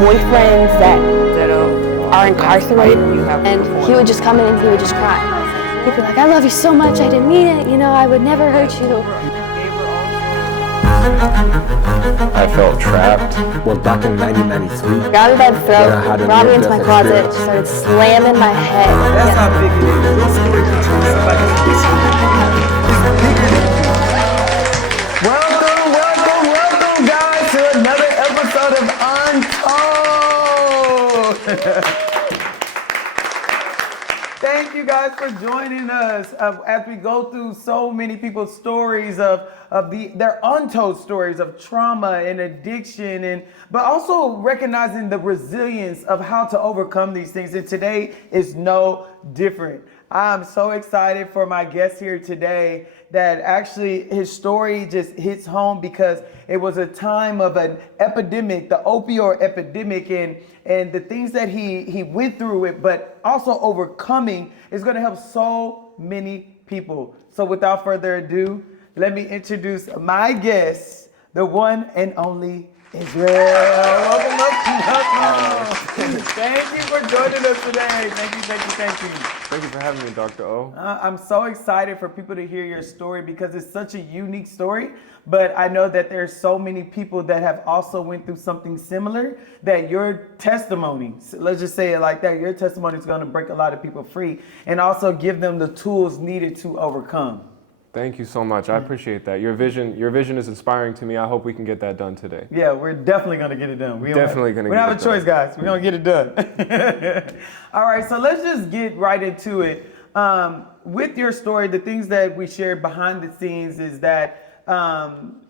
boyfriends that are incarcerated, and he would just come in and he would just cry. He'd be like, I love you so much, I didn't mean it, you know, I would never hurt you. I felt trapped. Was back in 1993. Grabbed me by the throat, brought me into my closet, started slamming my head. That's how big it is. Your story can change somebody's Welcome, guys, to another episode of Untold. Thank you guys for joining us as we go through so many people's stories of their untold stories of trauma and addiction, but also recognizing the resilience of how to overcome these things. And today is no different. I'm so excited for my guest here today that actually his story just hits home because it was a time of an epidemic, the opioid epidemic, and the things that he went through it, but also overcoming is going to help so many people. So without further ado, let me introduce my guest, the one and only Israel. Welcome. Thank you for joining us today. Thank you. Thank you for having me, Dr. O. I'm so excited for people to hear your story because it's such a unique story, but I know that there's so many people that have also went through something similar that your testimony, let's just say it like that, your testimony is going to break a lot of people free and also give them the tools needed to overcome. Thank you so much. I appreciate that. Your vision is inspiring to me. I hope we can get that done today. Yeah, we're definitely going to get it done. We don't have a choice, guys. We're going to get it done. All right, so let's just get right into it. With your story, the things that we shared behind the scenes is that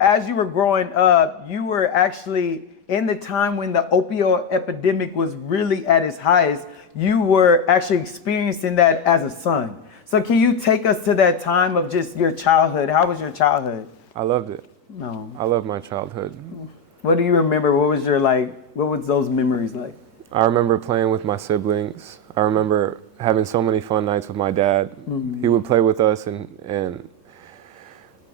as you were growing up, you were actually in the time when the opioid epidemic was really at its highest. You were actually experiencing that as a son. So can you take us to that time of just your childhood? How was your childhood? I loved it. No. I love my childhood. What do you remember? What was those memories like? I remember playing with my siblings. I remember having so many fun nights with my dad. Mm-hmm. He would play with us, and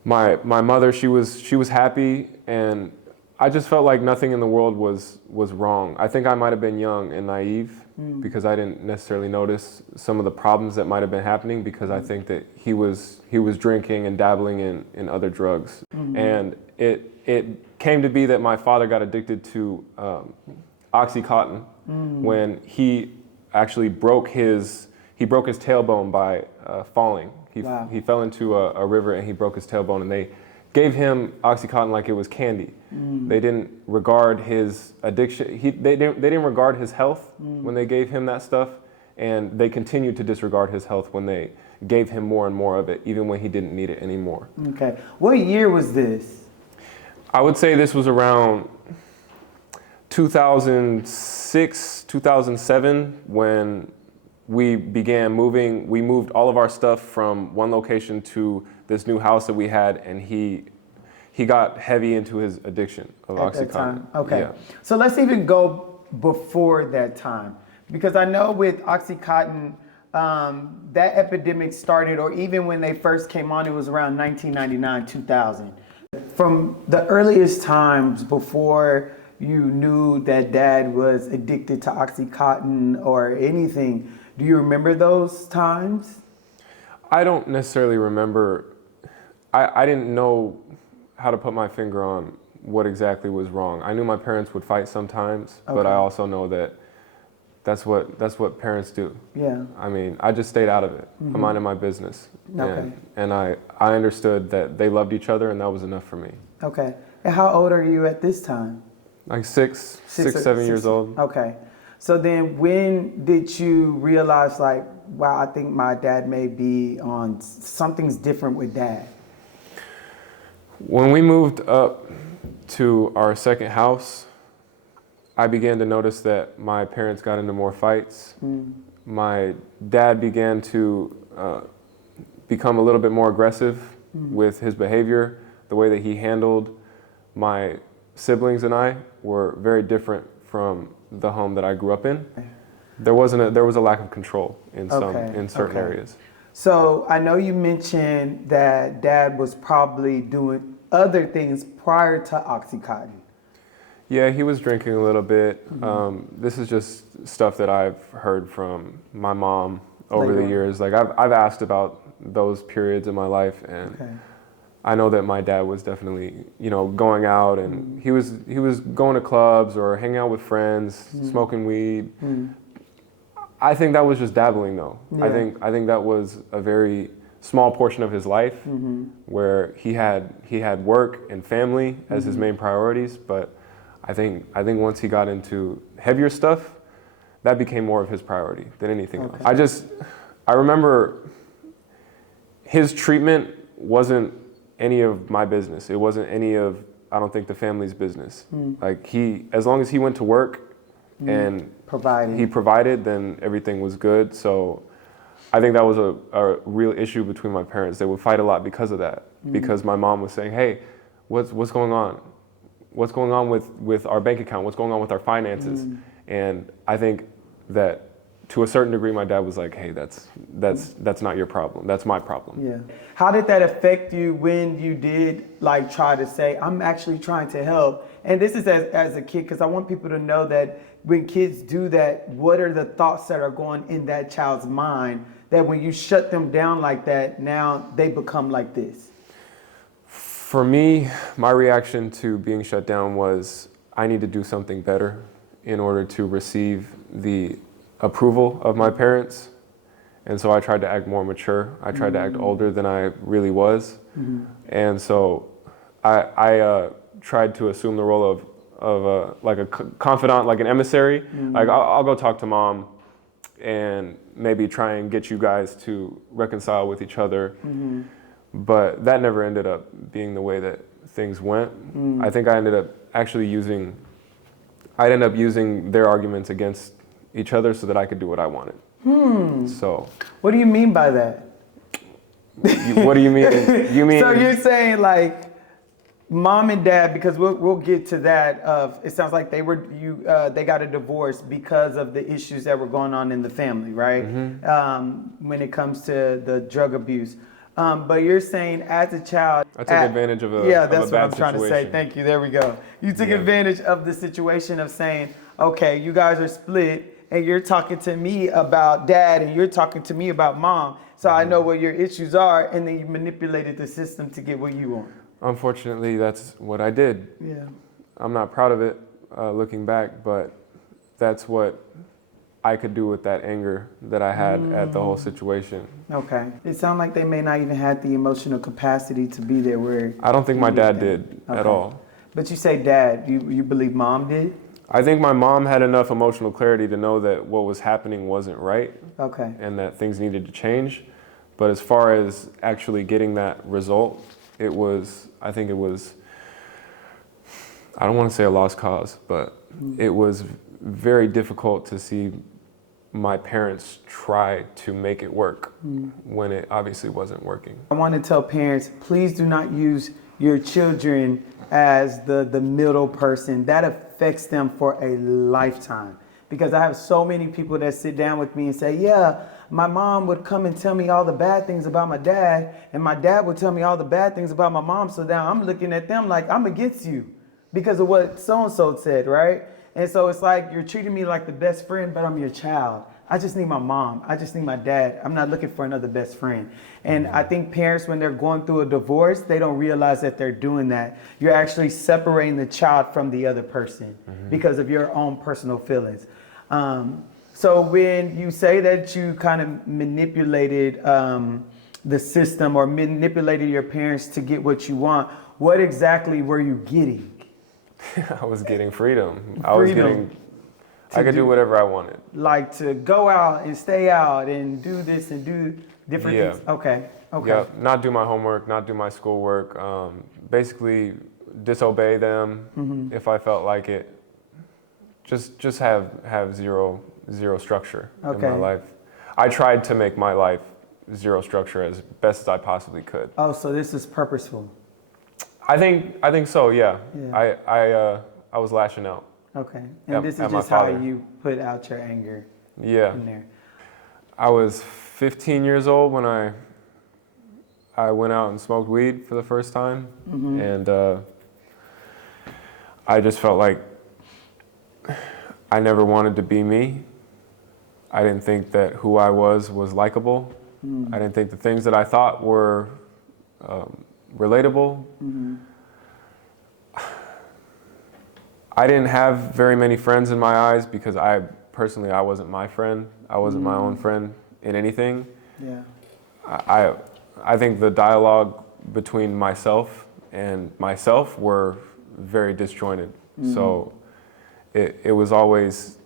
my mother, she was happy, and I just felt like nothing in the world was wrong. I think I might have been young and naive because I didn't necessarily notice some of the problems that might have been happening because I think that he was drinking and dabbling in other drugs. Mm-hmm. And it came to be that my father got addicted to Oxycontin when he actually broke his tailbone by falling. He fell into a river and he broke his tailbone, and they gave him Oxycontin like it was candy. They didn't regard his addiction. They didn't regard his health when they gave him that stuff, and they continued to disregard his health when they gave him more and more of it, even when he didn't need it anymore. Okay. What year was this? I would say this was around 2006, 2007, when we began moving. We moved all of our stuff from one location to this new house that we had, and he got heavy into his addiction of Oxycontin. That time. Okay. Yeah. So let's even go before that time, because I know with Oxycontin, that epidemic started, or even when they first came on, it was around 1999, 2000. From the earliest times before you knew that Dad was addicted to Oxycontin or anything, do you remember those times? I don't necessarily remember. I didn't know how to put my finger on what exactly was wrong. I knew my parents would fight sometimes, but I also know that that's what parents do. Yeah. I mean, I just stayed out of it. I'm minding my business. Okay. And I understood that they loved each other, and that was enough for me. Okay. And how old are you at this time? Like 7 years old. Okay. So then when did you realize, like, wow, I think my dad may be on, something's different with Dad? When we moved up to our second house, I began to notice that my parents got into more fights. My dad began to become a little bit more aggressive with his behavior. The way that he handled my siblings and I were very different from the home that I grew up in. There was a lack of control in certain areas. So I know you mentioned that Dad was probably doing other things prior to Oxycontin. Yeah, he was drinking a little bit. This is just stuff that I've heard from my mom over the years. Like I've asked about those periods in my life, and I know that my dad was definitely, going out, and he was going to clubs or hanging out with friends, smoking weed. I think that was just dabbling, though. Yeah. I think that was a very small portion of his life, where he had work and family as his main priorities. But I think once he got into heavier stuff, that became more of his priority than anything else. I remember his treatment wasn't any of my business. It wasn't any of, I don't think, the family's business. Like as long as he went to work and he provided, then everything was good. So I think that was a real issue between my parents. They would fight a lot because of that. Because my mom was saying, hey, what's going on? What's going on with our bank account? What's going on with our finances? And I think that to a certain degree, my dad was like, hey, that's not your problem. That's my problem. Yeah. How did that affect you when you did like try to say, I'm actually trying to help? And this is as a kid, because I want people to know that when kids do that, what are the thoughts that are going in that child's mind that when you shut them down like that, now they become like this? For me, my reaction to being shut down was I need to do something better in order to receive the approval of my parents. And so I tried to act more mature. I tried to act older than I really was. And so I tried to assume the role of like a confidant, like an emissary. Like I'll go talk to mom and maybe try and get you guys to reconcile with each other. But that never ended up being the way that things went. I think I ended up actually using their arguments against each other so that I could do what I wanted. So. What do you mean by that? What do you mean? You mean? So you're saying like mom and dad, because we'll get to that. It sounds like they got a divorce because of the issues that were going on in the family, right? When it comes to the drug abuse. But you're saying as a child, I took advantage of a that's of a what bad I'm trying to say. situation. Thank you. There we go. You took advantage of the situation of saying, okay, you guys are split, and you're talking to me about dad, and you're talking to me about mom. So I know what your issues are, and then you manipulated the system to get what you want. Unfortunately, that's what I did. Yeah. I'm not proud of it looking back, but that's what I could do with that anger that I had at the whole situation. Okay. It sounds like they may not even have the emotional capacity to be there where... I don't think my dad did at all. But you say dad, you believe mom did? I think my mom had enough emotional clarity to know that what was happening wasn't right. Okay. And that things needed to change. But as far as actually getting that result, I think it was, I don't want to say a lost cause, but it was very difficult to see my parents try to make it work when it obviously wasn't working. I want to tell parents, please do not use your children as the middle person. That affects them for a lifetime. Because I have so many people that sit down with me and say, yeah, my mom would come and tell me all the bad things about my dad, and my dad would tell me all the bad things about my mom. So now I'm looking at them like I'm against you because of what so-and-so said, right? And so it's like you're treating me like the best friend, but I'm your child. I just need my mom. I just need my dad. I'm not looking for another best friend. And I think parents, when they're going through a divorce, they don't realize that they're doing that. You're actually separating the child from the other person because of your own personal feelings. So when you say that you kind of manipulated the system or manipulated your parents to get what you want, what exactly were you getting? I was getting freedom. I could do whatever I wanted. Like to go out and stay out and do this and do different things? Okay. Yeah, not do my homework, not do my schoolwork, basically disobey them if I felt like it. Just have zero structure in my life. I tried to make my life zero structure as best as I possibly could. Oh, so this is purposeful. I think so, yeah. I was lashing out. Okay. And this is just how you put out your anger in there. I was 15 years old when I went out and smoked weed for the first time. And I just felt like I never wanted to be me. I didn't think that who I was likable. I didn't think the things that I thought were relatable. I didn't have very many friends in my eyes because I wasn't my friend. I wasn't my own friend in anything. Yeah. I think the dialogue between myself and myself were very disjointed. So it was always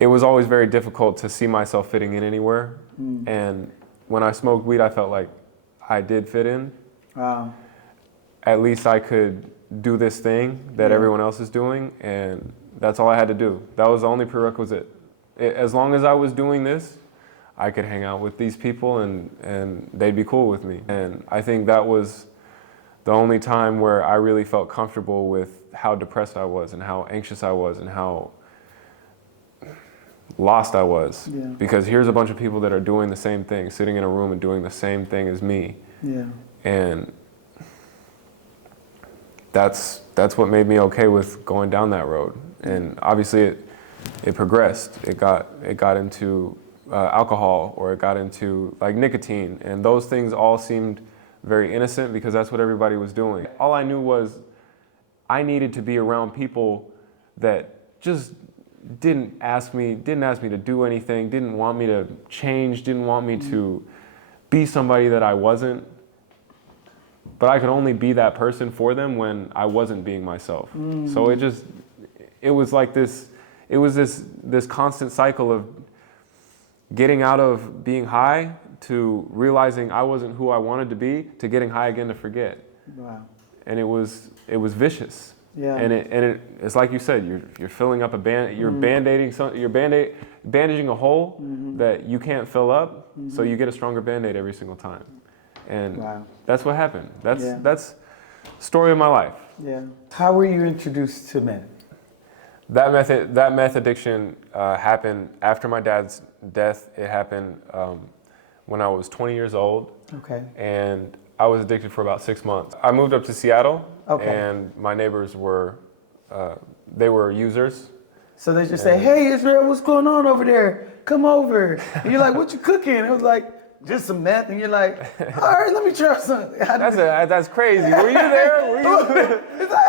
very difficult to see myself fitting in anywhere. And when I smoked weed, I felt like I did fit in. Wow. At least I could do this thing that everyone else is doing, and that's all I had to do. That was the only prerequisite. As long as I was doing this, I could hang out with these people and they'd be cool with me. And I think that was the only time where I really felt comfortable with how depressed I was and how anxious I was and how lost I was. Yeah. Because here's a bunch of people that are doing the same thing, sitting in a room and doing the same thing as me. Yeah. And that's what made me okay with going down that road. And obviously it progressed. It got into alcohol, or it got into like nicotine, and those things all seemed very innocent because that's what everybody was doing. All I knew was I needed to be around people that just didn't ask me to do anything, didn't want me to change, didn't want me to be somebody that I wasn't. But I could only be that person for them when I wasn't being myself. So it was like this constant cycle of getting out of being high to realizing I wasn't who I wanted to be, to getting high again to forget. Wow. And it was vicious. Yeah. And it's like you said, you're filling up you're bandaging a hole that you can't fill up, so you get a stronger Band-Aid every single time. And that's what happened. That's the story of my life. Yeah. How were you introduced to meth? That meth addiction happened after my dad's death. It happened when I was 20 years old. Okay. And I was addicted for about 6 months. I moved up to Seattle, and my neighbors were users. So they just say, "Hey, Israel, what's going on over there? Come over." And you're like, "What you cooking?" I was like, "Just some meth." And you're like, "All right, let me try something." That's crazy. Were you there? It's like,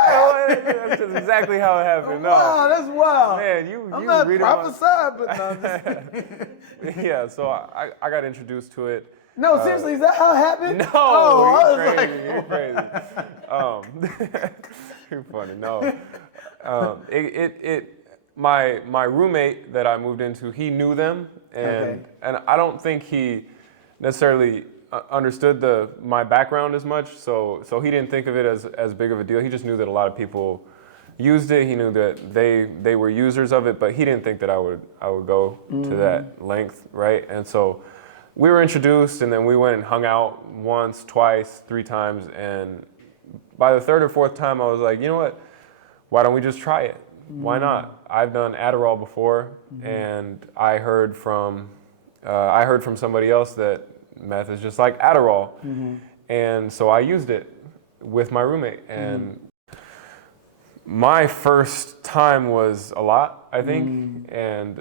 That's just exactly how it happened. No. Wow, that's wild. Man, I'm not prophesied, but no, I'm just yeah, so I got introduced to it. No, seriously, is that how it happened? No, Oh, you're crazy. You're funny. No, my roommate that I moved into, he knew them, and I don't think he necessarily understood my background as much. So he didn't think of it as big of a deal. He just knew that a lot of people used it. He knew that they were users of it, but he didn't think that I would go to that length, right? And so we were introduced, and then we went and hung out once, twice, 3 times, and by the 3rd or 4th time, I was like, you know what? Why don't we just try it? Why not? I've done Adderall before, and I heard from somebody else that meth is just like Adderall, and so I used it with my roommate, and my first time was a lot, I think, and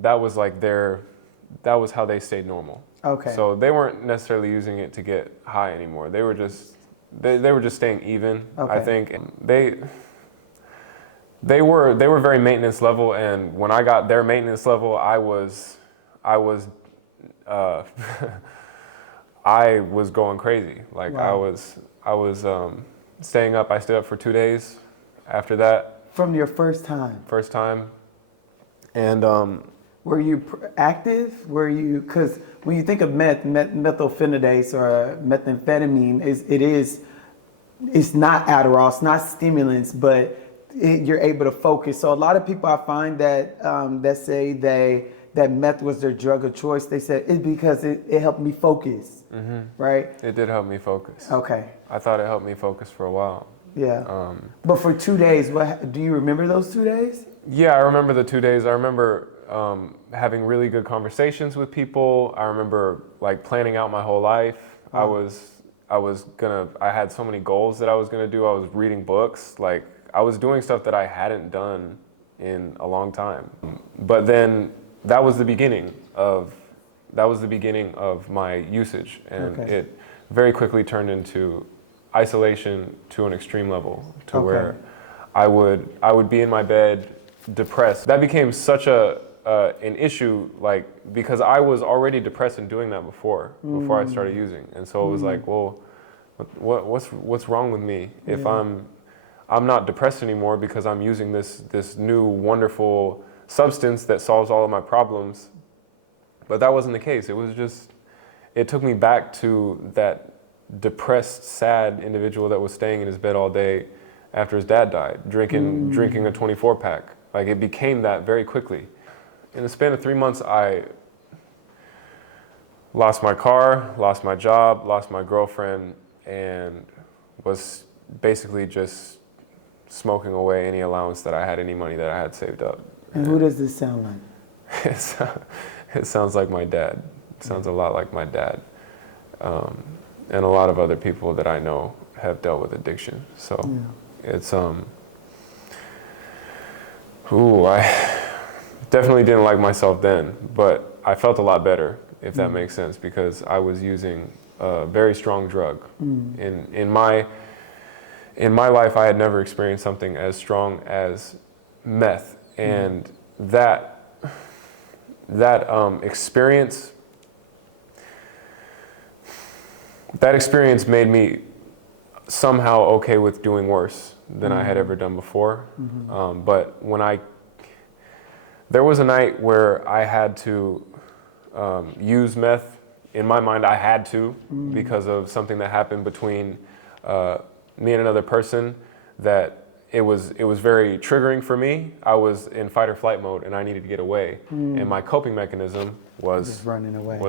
that was like that was how they stayed normal. Okay. So they weren't necessarily using it to get high anymore. They were just staying even. I think they were very maintenance level, and when I got their maintenance level, I was going crazy. Like I was staying up. I stayed up for 2 days after that. From your first time? First time. And were you active? Were you, because when you think of methylphenidase or methamphetamine, it's not Adderall, it's not stimulants, but you're able to focus. So a lot of people I find that say that meth was their drug of choice, they said it's because it helped me focus, right? It did help me focus. Okay. I thought it helped me focus for a while. Yeah. But for 2 days, do you remember those 2 days? Yeah, I remember the 2 days. I remember having really good conversations with people. I remember like planning out my whole life. I had so many goals that I was gonna do. I was reading books. Like I was doing stuff that I hadn't done in a long time. But then that was the beginning of my usage, and it very quickly turned into isolation to an extreme level, to where I would be in my bed depressed. That became such an issue, like, because I was already depressed and doing that before I started using, and so it was like, well, what's wrong with me if I'm not depressed anymore because I'm using this new wonderful substance that solves all of my problems. But that wasn't the case. It was just, it took me back to that depressed, sad individual that was staying in his bed all day after his dad died, drinking a 24-pack. Like, it became that very quickly. In the span of 3 months, I lost my car, lost my job, lost my girlfriend, and was basically just smoking away any allowance that I had, any money that I had saved up. And who does this sound like? It sounds like my dad. It sounds a lot like my dad. And a lot of other people that I know have dealt with addiction. So it's, I definitely didn't like myself then, but I felt a lot better, if that makes sense, because I was using a very strong drug. In my life, I had never experienced something as strong as meth, and that experience made me somehow okay with doing worse than I had ever done before. But there was a night where I had to use meth. In my mind, I had to, because of something that happened between me and another person, that it was very triggering for me. I was in fight or flight mode, and I needed to get away. And my coping mechanism was running away.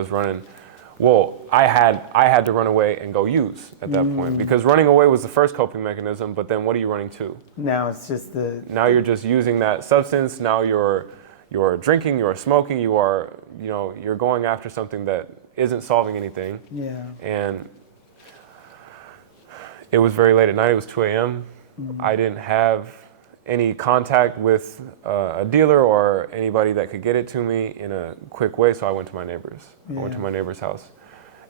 Well, I had to run away and go use at that point, because running away was the first coping mechanism. But then, what are you running to? Now it's just Now you're just using that substance. Now you're drinking, you're smoking, you're going after something that isn't solving anything. Yeah. And it was very late at night. It was 2 a.m. I didn't have any contact with a dealer or anybody that could get it to me in a quick way, so I went to my neighbor's. I went to my neighbor's house,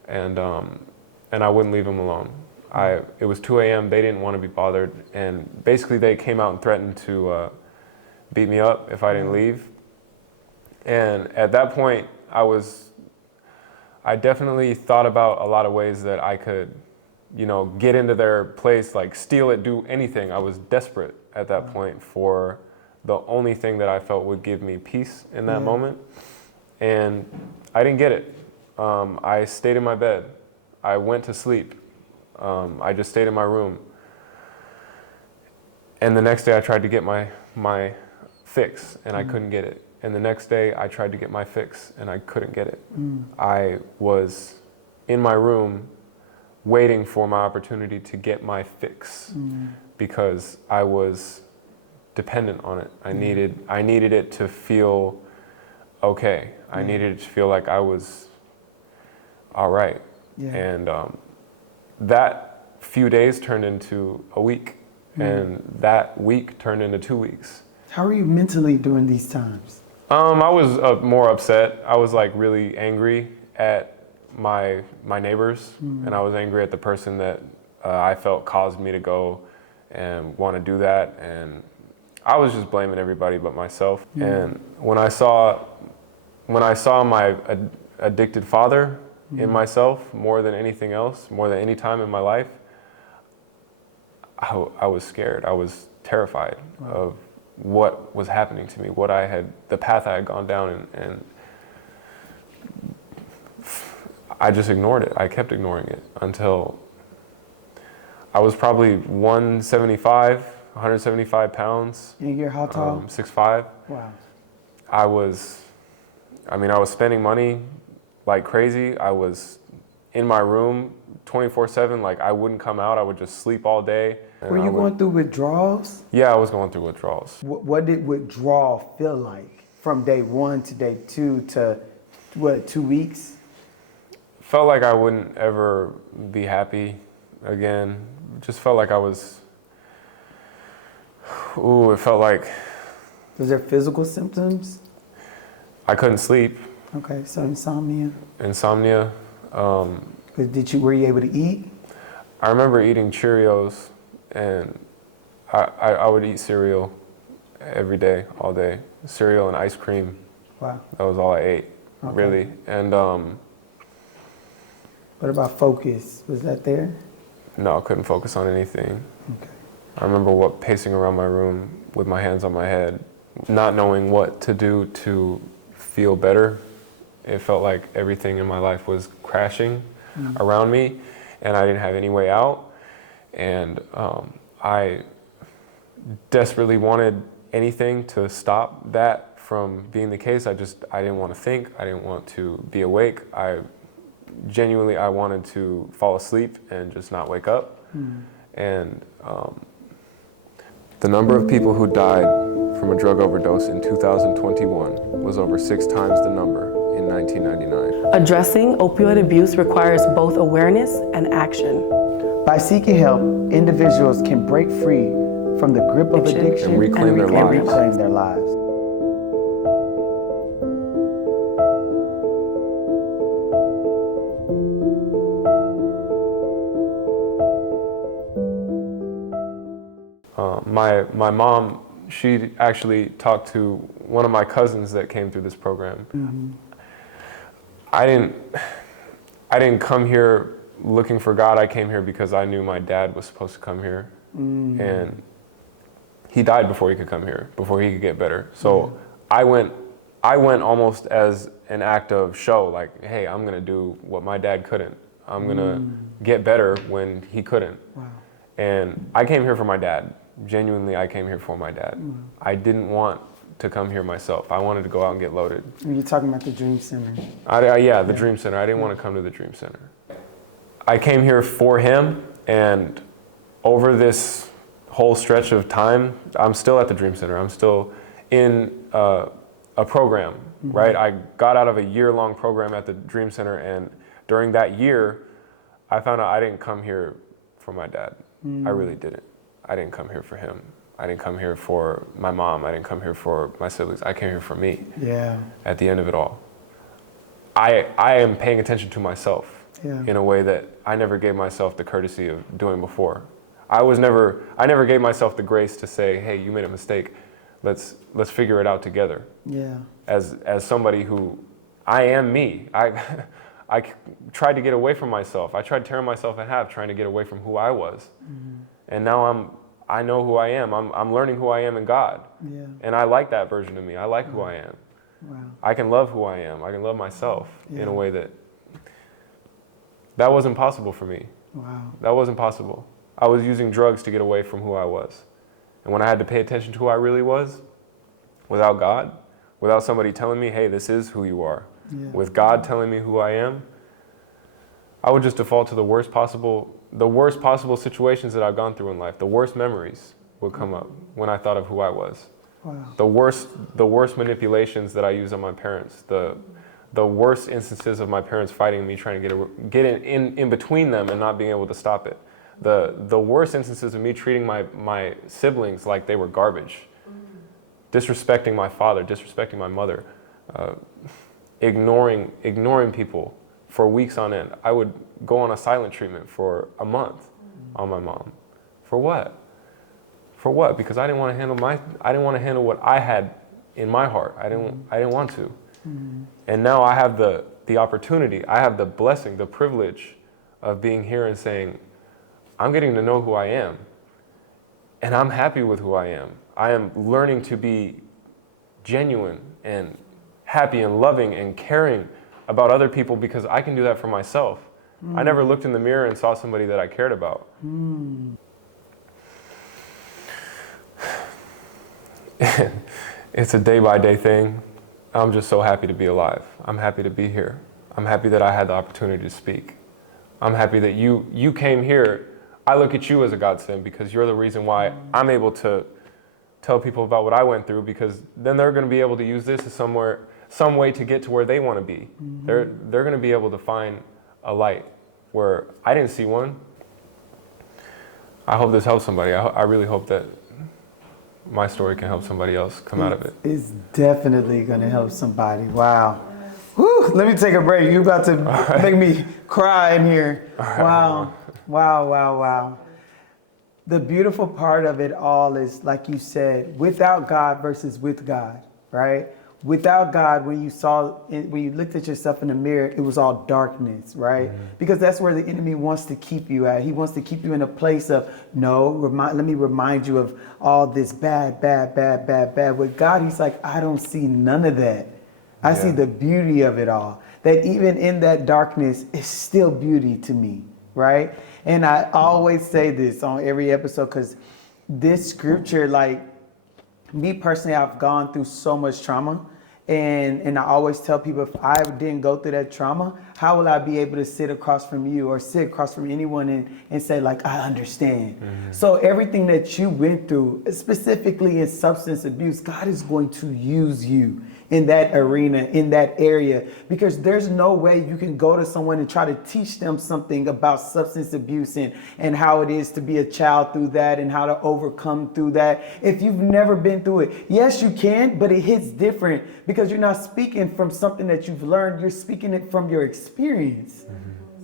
and I wouldn't leave them alone. It was 2 a.m. They didn't want to be bothered, and basically they came out and threatened to beat me up if I didn't leave. And at that point, I definitely thought about a lot of ways that I could, get into their place, like steal it, do anything. I was desperate at that point for the only thing that I felt would give me peace in that moment. And I didn't get it. I stayed in my bed. I went to sleep. I just stayed in my room. And the next day I tried to get my fix, and I couldn't get it. And the next day I tried to get my fix, and I couldn't get it. I was in my room waiting for my opportunity to get my fix, because I was dependent on it. I needed it to feel okay. I needed it to feel like I was all right. And that few days turned into a week, and that week turned into 2 weeks. How are you mentally during these times? I was more upset. I was like really angry at my neighbors, and I was angry at the person that I felt caused me to go and want to do that, and I was just blaming everybody but myself. And when I saw my addicted father in myself more than anything else, more than any time in my life, I was scared. I was terrified of what was happening to me, the path I had gone down, and I just ignored it. I kept ignoring it until I was probably 175 pounds. And you're how tall? 6'5". Wow. I was spending money like crazy. I was in my room 24/7. Like, I wouldn't come out. I would just sleep all day. Were you going through withdrawals? Yeah, I was going through withdrawals. What did withdrawal feel like from day 1 to day 2 to 2 weeks? Felt like I wouldn't ever be happy again. Just felt like I was Ooh, it felt like Was there physical symptoms? I couldn't sleep. Okay, so insomnia. Insomnia. Were you able to eat? I remember eating Cheerios, and I would eat cereal every day, all day. Cereal and ice cream. Wow. That was all I ate, Okay. really. And What about focus? Was that there? no, I couldn't focus on anything. Okay. I remember pacing around my room with my hands on my head, not knowing what to do to feel better. It felt like everything in my life was crashing around me, and I didn't have any way out. And I desperately wanted anything to stop that from being the case. I didn't want to think. I didn't want to be awake. I wanted to fall asleep and just not wake up. And the number of people who died from a drug overdose in 2021 was over 6 times the number in 1999. Addressing opioid abuse requires both awareness and action. By seeking help, individuals can break free from the grip of addiction And reclaim their lives. reclaim their lives. My mom, she actually talked to one of my cousins that came through this program. I didn't come here looking for God. I came here because I knew my dad was supposed to come here, and he died before he could come here, before he could get better. So I went almost as an act of show, like, hey, I'm gonna do what my dad couldn't. I'm gonna get better when he couldn't. Wow. And I came here for my dad. Genuinely, I came here for my dad. I didn't want to come here myself. I wanted to go out and get loaded. You're talking about the Dream Center. The Dream Center. I didn't want to come to the Dream Center. I came here for him, and over this whole stretch of time, I'm still at the Dream Center. I'm still in a program, right? I got out of a year-long program at the Dream Center, and during that year, I found out I didn't come here for my dad. I really didn't. I didn't come here for him. I didn't come here for my mom. I didn't come here for my siblings. I came here for me. Yeah. At the end of it all, I am paying attention to myself in a way that I never gave myself the courtesy of doing before. I never gave myself the grace to say, hey, you made a mistake. Let's figure it out together. Yeah. As somebody who, I am me. I tried to get away from myself. I tried tearing myself in half, trying to get away from who I was. And now I know who I am. I'm learning who I am in God. Yeah. And I like that version of me. I like who I am. Wow. I can love who I am. I can love myself in a way that wasn't possible for me. Wow. That wasn't possible. I was using drugs to get away from who I was. And when I had to pay attention to who I really was, without God, without somebody telling me, hey, this is who you are, with God telling me who I am, I would just default to the worst possible situations that I've gone through in life. The worst memories would come up when I thought of who I was. Wow. The worst manipulations that I used on my parents. The worst instances of my parents fighting me, trying to get in between them and not being able to stop it. The worst instances of me treating my siblings like they were garbage. Disrespecting my father, disrespecting my mother, ignoring people for weeks on end. I would go on a silent treatment for a month on my mom. For what? For what? Because I didn't want to handle what I had in my heart. I didn't want to. And now I have the opportunity, I have the blessing, the privilege of being here and saying, I'm getting to know who I am. And I'm happy with who I am. I am learning to be genuine and happy and loving and caring about other people because I can do that for myself. I never looked in the mirror and saw somebody that I cared about. It's a day-by-day thing. I'm just so happy to be alive. I'm happy to be here. I'm happy that I had the opportunity to speak. I'm happy that you came here. I look at you as a godsend because you're the reason why I'm able to tell people about what I went through, because then they're going to be able to use this as some way to get to where they want to be. They're going to be able to find a light where I didn't see one. I hope this helps somebody. I really hope that my story can help somebody else come out of it. It's definitely gonna help somebody. Wow. Whew, let me take a break. You about to make me cry in here. Wow. Wow, wow, wow. The beautiful part of it all is, like you said, without God versus with God, right? Without God, when you looked at yourself in the mirror, it was all darkness, right? Because that's where the enemy wants to keep you at. He wants to keep you in a place of, no, let me remind you of all this bad. With God, he's like, I don't see none of that. I see the beauty of it all. That even in that darkness, it's still beauty to me, right? And I always say this on every episode, because this scripture, like me personally, I've gone through so much trauma. And I always tell people, if I didn't go through that trauma, how will I be able to sit across from you or sit across from anyone and say, like, I understand. So everything that you went through, specifically in substance abuse, God is going to use you in that arena, in that area, because there's no way you can go to someone and try to teach them something about substance abuse and how it is to be a child through that and how to overcome through that if you've never been through it. Yes, you can, but it hits different because you're not speaking from something that you've learned. You're speaking it from your experience.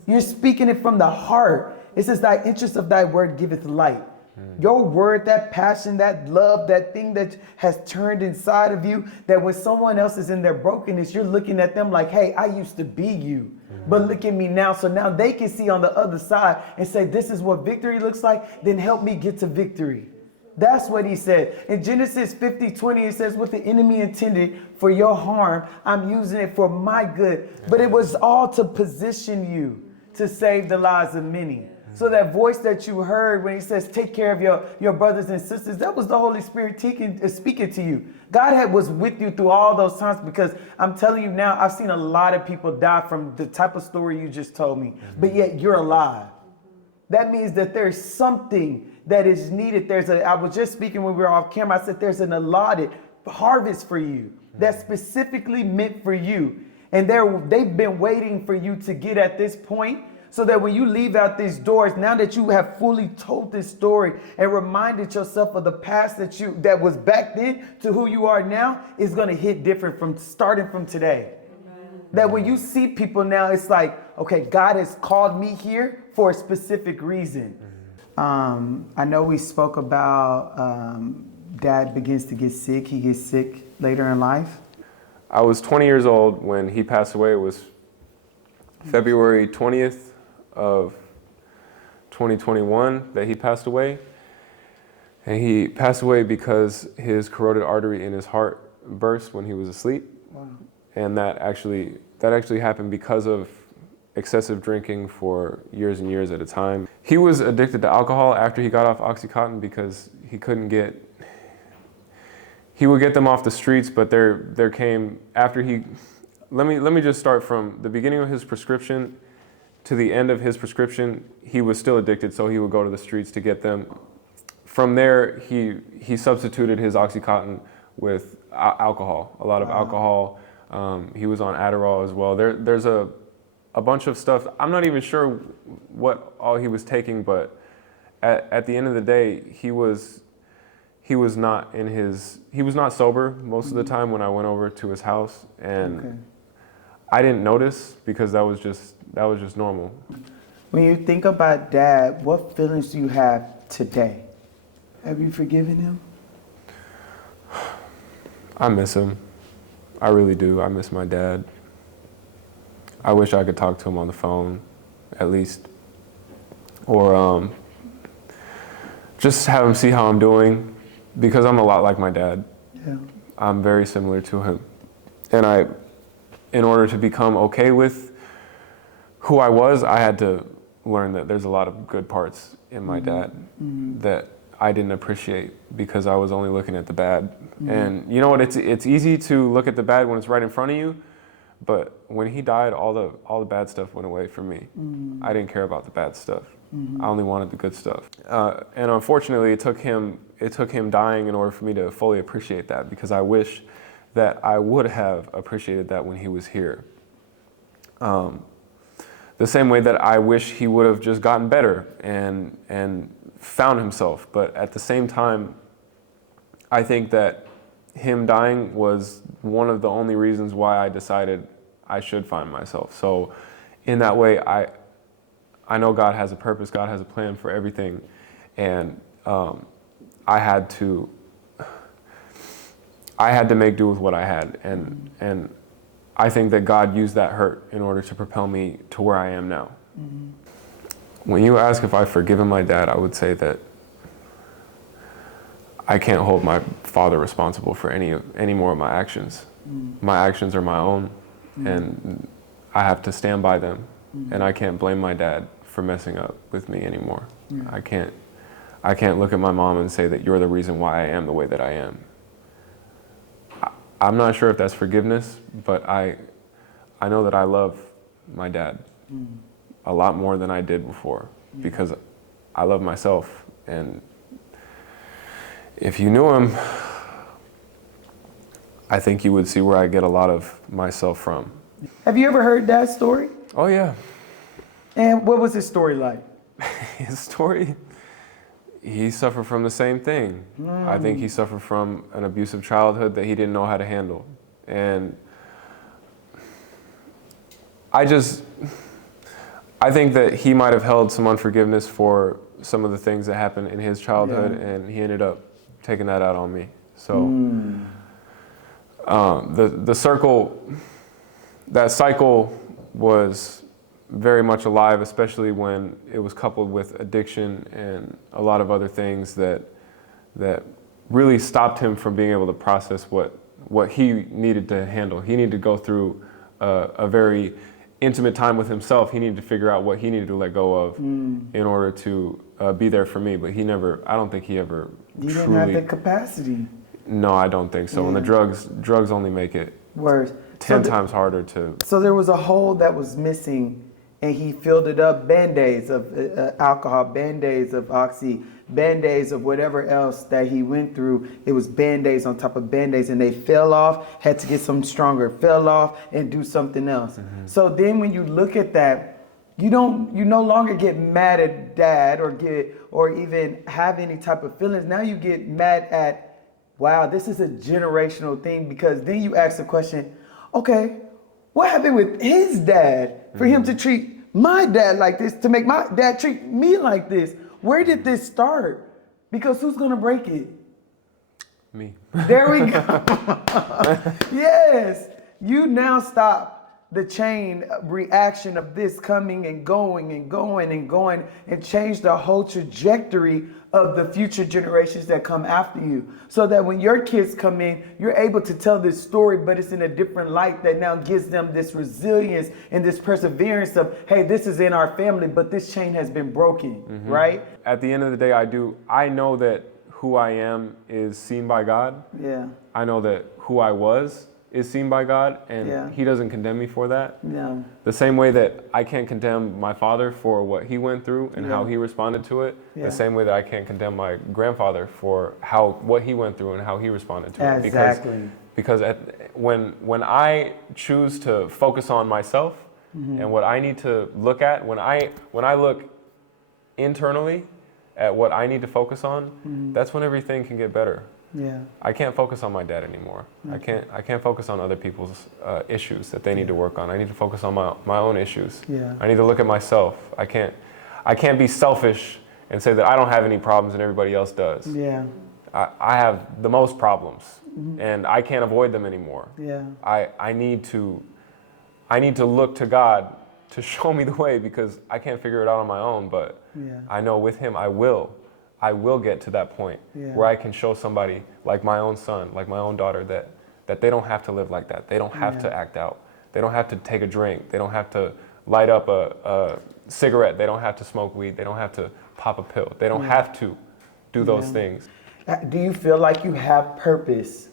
You're speaking it from the heart. It says, thy interest of thy word giveth light. Your word, that passion, that love, that thing that has turned inside of you, that when someone else is in their brokenness, you're looking at them like, hey, I used to be you, but look at me now. So now they can see on the other side and say, this is what victory looks like. Then help me get to victory. That's what he said. In Genesis 50:20, it says, what the enemy intended for your harm, I'm using it for my good. But it was all to position you to save the lives of many. So that voice that you heard when he says, take care of your brothers and sisters, that was the Holy Spirit speaking to you. God was with you through all those times, because I'm telling you now, I've seen a lot of people die from the type of story you just told me, but yet you're alive. That means that there's something that is needed. I was just speaking when we were off camera, I said there's an allotted harvest for you that's specifically meant for you. And they've been waiting for you to get at this point, so that when you leave out these doors, now that you have fully told this story and reminded yourself of the past that was back then to who you are now, is going to hit different from starting from today. Amen. That when you see people now, it's like, okay, God has called me here for a specific reason. I know we spoke about Dad begins to get sick. He gets sick later in life. I was 20 years old when he passed away. It was February 20th of 2021 that he passed away. And he passed away because his carotid artery in his heart burst when he was asleep. Wow. And that actually happened because of excessive drinking for years and years at a time. He was addicted to alcohol after he got off Oxycontin because he would get them off the streets, but there came after he. Let me just start from the beginning of his prescription to the end of his prescription. He was still addicted, so he would go to the streets to get them. From there, he substituted his Oxycontin with alcohol, a lot of alcohol. He was on Adderall as well. There's a bunch of stuff. I'm not even sure what all he was taking, but at the end of the day, he was not sober most of the time when I went over to his house, and I didn't notice because that was just normal. When you think about Dad, what feelings do you have today? Have you forgiven him? I miss him. I really do. I miss my dad. I wish I could talk to him on the phone, at least. Or just have him see how I'm doing, because I'm a lot like my dad. Yeah. I'm very similar to him. And in order to become okay with who I was, I had to learn that there's a lot of good parts in my dad that I didn't appreciate because I was only looking at the bad. And you know what? It's easy to look at the bad when it's right in front of you, but when he died, all the bad stuff went away from me. I didn't care about the bad stuff. I only wanted the good stuff. And unfortunately, it took him dying in order for me to fully appreciate that, because I wish that I would have appreciated that when he was here. The same way that I wish he would have just gotten better and found himself. But at the same time, I think that him dying was one of the only reasons why I decided I should find myself. So in that way, I know God has a purpose, God has a plan for everything, and I had to make do with what I had, and I think that God used that hurt in order to propel me to where I am now. Mm-hmm. When you ask if I've forgiven my dad, I would say that I can't hold my father responsible for any more of my actions. Mm-hmm. My actions are my own, mm-hmm. and I have to stand by them, mm-hmm. and I can't blame my dad for messing up with me anymore. Mm-hmm. I can't look at my mom and say that you're the reason why I am the way that I am. I'm not sure if that's forgiveness, but I know that I love my dad a lot more than I did before, because I love myself. And if you knew him, I think you would see where I get a lot of myself from. Have you ever heard Dad's story? Oh yeah. And what was his story like? His story? He suffered from the same thing. I think he suffered from an abusive childhood that he didn't know how to handle. And I think that he might have held some unforgiveness for some of the things that happened in his childhood, and he ended up taking that out on me. So that cycle was very much alive, especially when it was coupled with addiction and a lot of other things that really stopped him from being able to process what he needed to handle. He needed to go through a very intimate time with himself. He needed to figure out what he needed to let go of in order to be there for me. But I don't think he ever truly... didn't have the capacity. No, I don't think so. Yeah. And the drugs only make it worse. 10 times harder to... So there was a hole that was missing, and he filled it up, Band-Aids of alcohol, Band-Aids of Oxy, Band-Aids of whatever else that he went through. It was Band-Aids on top of Band-Aids, and they fell off, had to get some stronger, fell off, and do something else. Mm-hmm. So then when you look at that, you no longer get mad at Dad or even have any type of feelings. Now you get mad at, wow, this is a generational thing, because then you ask the question, okay, what happened with his dad for him to treat my dad like this, to make my dad treat me like this? Where did this start? Because who's gonna break it? Me. There we go. Yes, you now stop the chain reaction of this coming and going and going and going, and change the whole trajectory of the future generations that come after you, so that when your kids come in, you're able to tell this story, but it's in a different light that now gives them this resilience and this perseverance of, hey, this is in our family, but this chain has been broken, right? At the end of the day, I know that who I am is seen by God. Yeah. I know that who I was is seen by God, and he doesn't condemn me for that. Yeah. The same way that I can't condemn my father for what he went through and how he responded to it, the same way that I can't condemn my grandfather for what he went through and how he responded to it. Exactly. Because when I choose to focus on myself and what I need to look at, when I look internally at what I need to focus on, that's when everything can get better. Yeah. I can't focus on my dad anymore. Okay. I can't focus on other people's issues that they need to work on. I need to focus on my own issues. Yeah. I need to look at myself. I can't be selfish and say that I don't have any problems and everybody else does. Yeah. I have the most problems, and I can't avoid them anymore. Yeah. I need to look to God to show me the way, because I can't figure it out on my own, but I know with him I will get to that point where I can show somebody, like my own son, like my own daughter, that they don't have to live like that. They don't have to act out. They don't have to take a drink. They don't have to light up a cigarette. They don't have to smoke weed. They don't have to pop a pill. They don't have to do those things. Do you feel like you have purpose?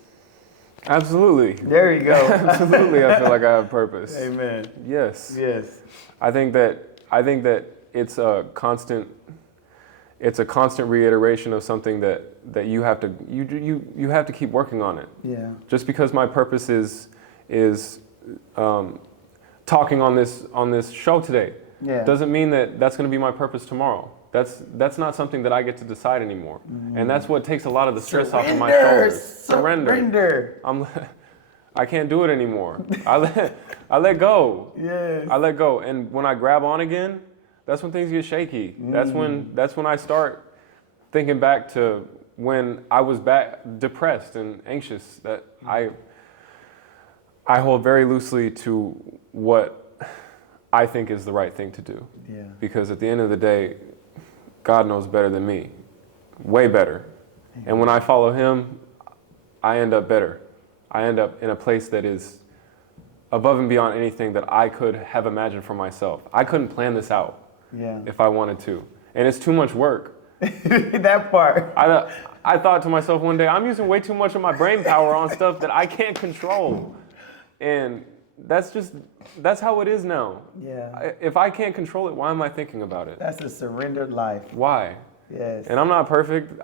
Absolutely. There you go. Absolutely, I feel like I have purpose. Amen. Yes. Yes. I think that it's a constant reiteration of something that you have to keep working on it. Yeah. Just because my purpose is talking on this show today, doesn't mean that that's going to be my purpose tomorrow. That's not something that I get to decide anymore. And that's what takes a lot of the stress off of my shoulders. Surrender. I can't do it anymore. I let go. Yes. I let go. And when I grab on again, that's when things get shaky. That's when I start thinking back to when I was back depressed and anxious. That I hold very loosely to what I think is the right thing to do. Yeah. Because at the end of the day, God knows better than me, way better. And when I follow him, I end up better. I end up in a place that is above and beyond anything that I could have imagined for myself. I couldn't plan this out if I wanted to. And it's too much work. That part. I thought to myself one day, I'm using way too much of my brain power on stuff that I can't control. And that's how it is now. Yeah. If I can't control it, why am I thinking about it? That's a surrendered life. Why? Yes. And I'm not perfect.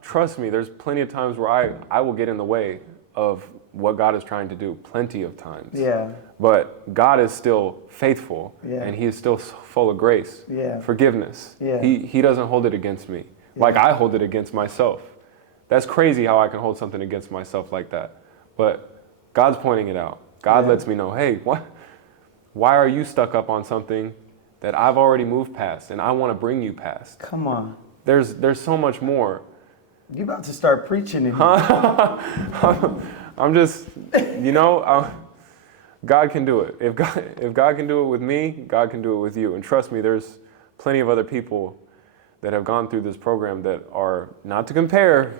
Trust me, there's plenty of times where I will get in the way of what God is trying to do, plenty of times. Yeah. But God is still faithful, Yeah. and he is still full of grace, Yeah. forgiveness. Yeah. He doesn't hold it against me like I hold it against myself. That's crazy how I can hold something against myself like that. But God's pointing it out. God lets me know, hey, why are you stuck up on something that I've already moved past and I want to bring you past? Come on. There's so much more. You about to start preaching in here. I'm just, God can do it. If God can do it with me, God can do it with you. And trust me, there's plenty of other people that have gone through this program that are, not to compare,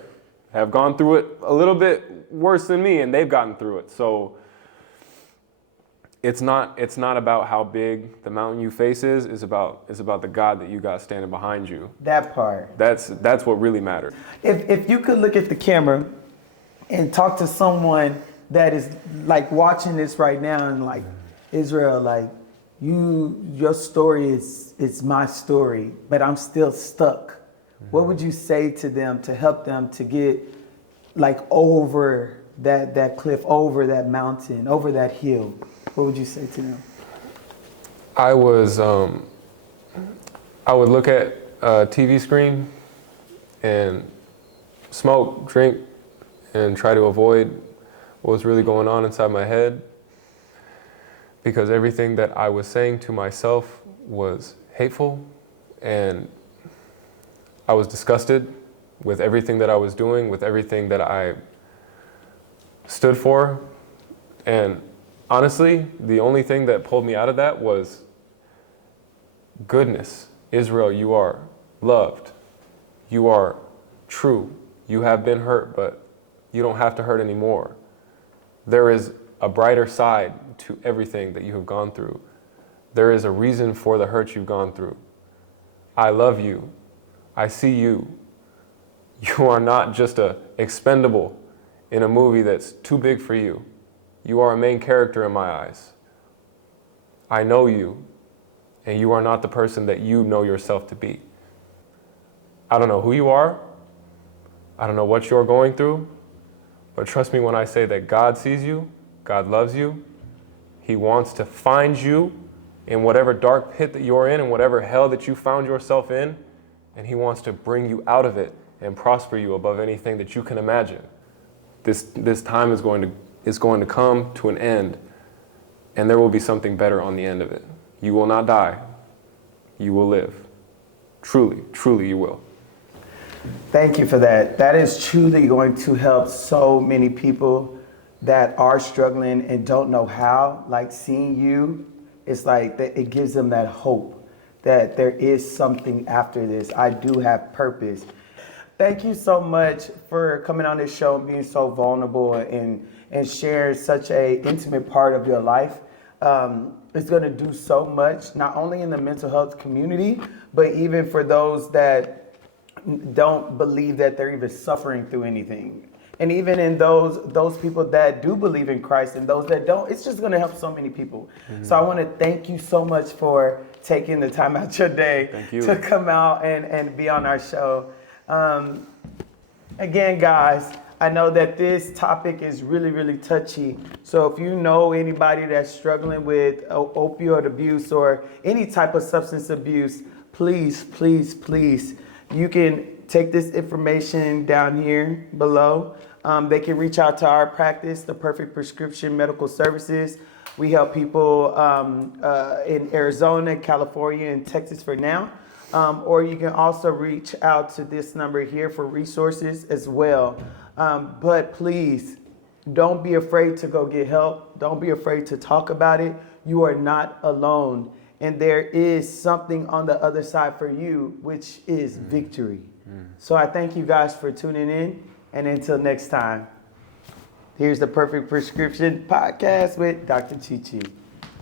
have gone through it a little bit worse than me, and they've gotten through it. So it's not about how big the mountain you face is. It's about the God that you got standing behind you. That part. That's what really matters. If you could look at the camera and talk to someone that is like watching this right now and like, Israel, like your story is my story, but I'm still stuck. What would you say to them to help them to get like over that cliff, over that mountain, over that hill? What would you say to them? I would look at a TV screen and smoke, drink, and try to avoid what was really going on inside my head, because everything that I was saying to myself was hateful, and I was disgusted with everything that I was doing, with everything that I stood for. And honestly, the only thing that pulled me out of that was goodness. Israel, you are loved. You are true. You have been hurt, but you don't have to hurt anymore. There is a brighter side to everything that you have gone through. There is a reason for the hurt you've gone through. I love you. I see you. You are not just a expendable in a movie that's too big for you. You are a main character in my eyes. I know you, and you are not the person that you know yourself to be. I don't know who you are. I don't know what you're going through, but trust me when I say that God sees you, God loves you. He wants to find you in whatever dark pit that you're in and whatever hell that you found yourself in, and he wants to bring you out of it and prosper you above anything that you can imagine. This time is going to come to an end, and there will be something better on the end of it. You will not die. You will live. Truly, truly you will. Thank you for that. That is truly going to help so many people that are struggling and don't know how. Like seeing you, it's like that it gives them that hope that there is something after this. I do have purpose. Thank you so much for coming on this show and being so vulnerable and share such a intimate part of your life. It's going to do so much, not only in the mental health community, but even for those that don't believe that they're even suffering through anything. And even in those people that do believe in Christ and those that don't, it's just going to help so many people. Mm-hmm. So I want to thank you so much for taking the time out your day to come out and be on our show. Again, guys, I know that this topic is really, really touchy. So if you know anybody that's struggling with opioid abuse or any type of substance abuse, please, please, please, you can take this information down here below. They can reach out to our practice, the Perfect Prescription Medical Services. We help people in Arizona, California, and Texas for now. Or you can also reach out to this number here for resources as well. But please, don't be afraid to go get help. Don't be afraid to talk about it. You are not alone. And there is something on the other side for you, which is victory. So I thank you guys for tuning in. And until next time, here's the Perfect Prescription Podcast with Dr. Chi Chi.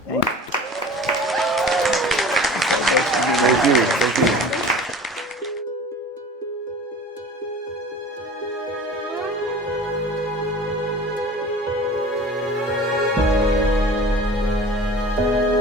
Thank you. Thank you. Thank you.